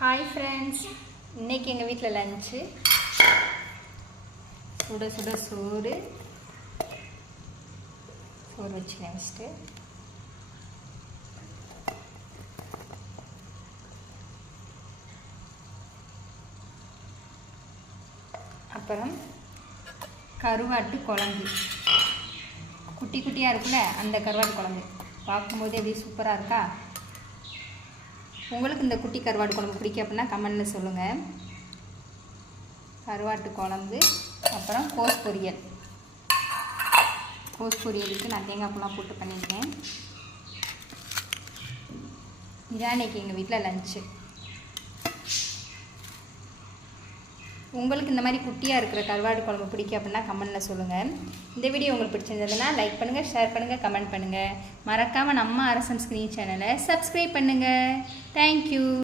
Hi friends, இன்றைக்கி எங்கள் வீட்டில் லஞ்சு சுட சுட சோறு வச்சுக்கேன். ஃபஸ்ட்டு அப்புறம் கருவாட்டு குழம்பு, குட்டி குட்டியாக இருக்குல்ல அந்த கருவாட்டு குழம்பு பார்க்கும்போது எப்படி சூப்பராக இருக்கா. உங்களுக்கு இந்த குட்டி கருவாட்டு குழம்பு பிடிக்கும் அப்படின்னா கமெண்டில் சொல்லுங்கள். கருவாட்டு குழம்பு, அப்புறம் கோஸ் பொரியலுக்கு நான் தேங்காய் பூலாம் போட்டு பண்ணியிருக்கேன். இதான் இன்றைக்கி எங்கள் வீட்டில் லஞ்சு. உங்களுக்கு இந்த மாதிரி குட்டியாக இருக்கிற கருவாடு குழம்பு பிடிக்கும் அப்படின்னா கமெண்டில் சொல்லுங்கள். இந்த வீடியோ உங்களுக்கு பிடிச்சிருந்ததுன்னா லைக் பண்ணுங்கள், ஷேர் பண்ணுங்கள், கமெண்ட் பண்ணுங்கள். மறக்காமல் நம்ம அரசன் ஸ்க்ரீன் சேனலை சப்ஸ்கிரைப் பண்ணுங்கள். தேங்க்யூ.